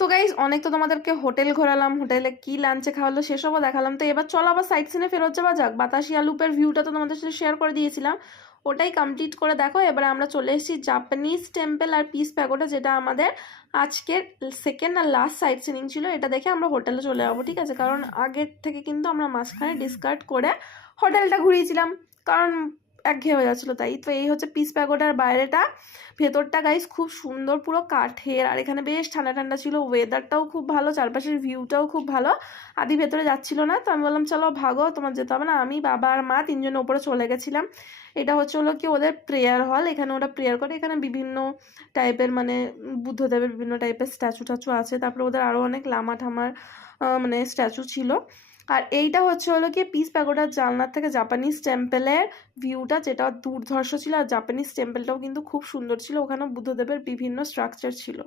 তো গাইজ অনেক তো তোমাদেরকে হোটেল ঘোরালাম, হোটেলে কি লাঞ্চে খাওয়ালো সেসবও দেখালাম। তো এবার চলো আবার সাইট সিনে ফেরত যাওয়া যাক। বাতাসিয়া লুপের ভিউটা তো তোমাদের সাথে শেয়ার করে দিয়েছিলাম, ওটাই কমপ্লিট করে দেখো। এবারে আমরা চলে এসেছি জাপানিজ টেম্পল আর পিস প্যাগোডা, যেটা আমাদের আজকের সেকেন্ড আর লাস্ট সাইট সিনিং ছিল। এটা দেখে আমরা হোটেলে চলে যাবো, ঠিক আছে? কারণ আগের থেকে কিন্তু আমরা মাঝখানে ডিসকার্ড করে হোটেলটা ঘুরিয়েছিলাম, কারণ একঘেয়ে হয়ে যাচ্ছিলো তাই। তো এই হচ্ছে পিস প্যাগোডার বাইরেটা। ভেতরটা গাইস খুব সুন্দর, পুরো কাঠের, আর এখানে বেশ ঠান্ডা ঠান্ডা ছিল, ওয়েদারটাও খুব ভালো, চারপাশের ভিউটাও খুব ভালো। আদি ভেতরে যাচ্ছিল না, তো আমি বললাম চলো ভাগো, তোমার যেতে হবে না। আমি, বাবা আর মা তিনজনে ওপরে চলে গেছিলাম। এটা হচ্ছে হলো কি ওদের প্রেয়ার হল, এখানে ওরা প্রেয়ার করে। এখানে বিভিন্ন টাইপের মানে বুদ্ধদেবের বিভিন্ন টাইপের স্ট্যাচু ট্যাচু আছে। তারপরে ওদের আরও অনেক লামা ঠামার মানে স্ট্যাচু ছিল। আর এইটা হচ্ছে হলো কি পিস প্যাগোডার জানলার থেকে জাপানিজ টেম্পলের ভিউটা, যেটা দুর্ধর্ষ ছিল। আর জাপানিজ টেম্পলটাও কিন্তু খুব সুন্দর ছিল, ওখানেও বুদ্ধদেবের বিভিন্ন স্ট্রাকচার ছিল।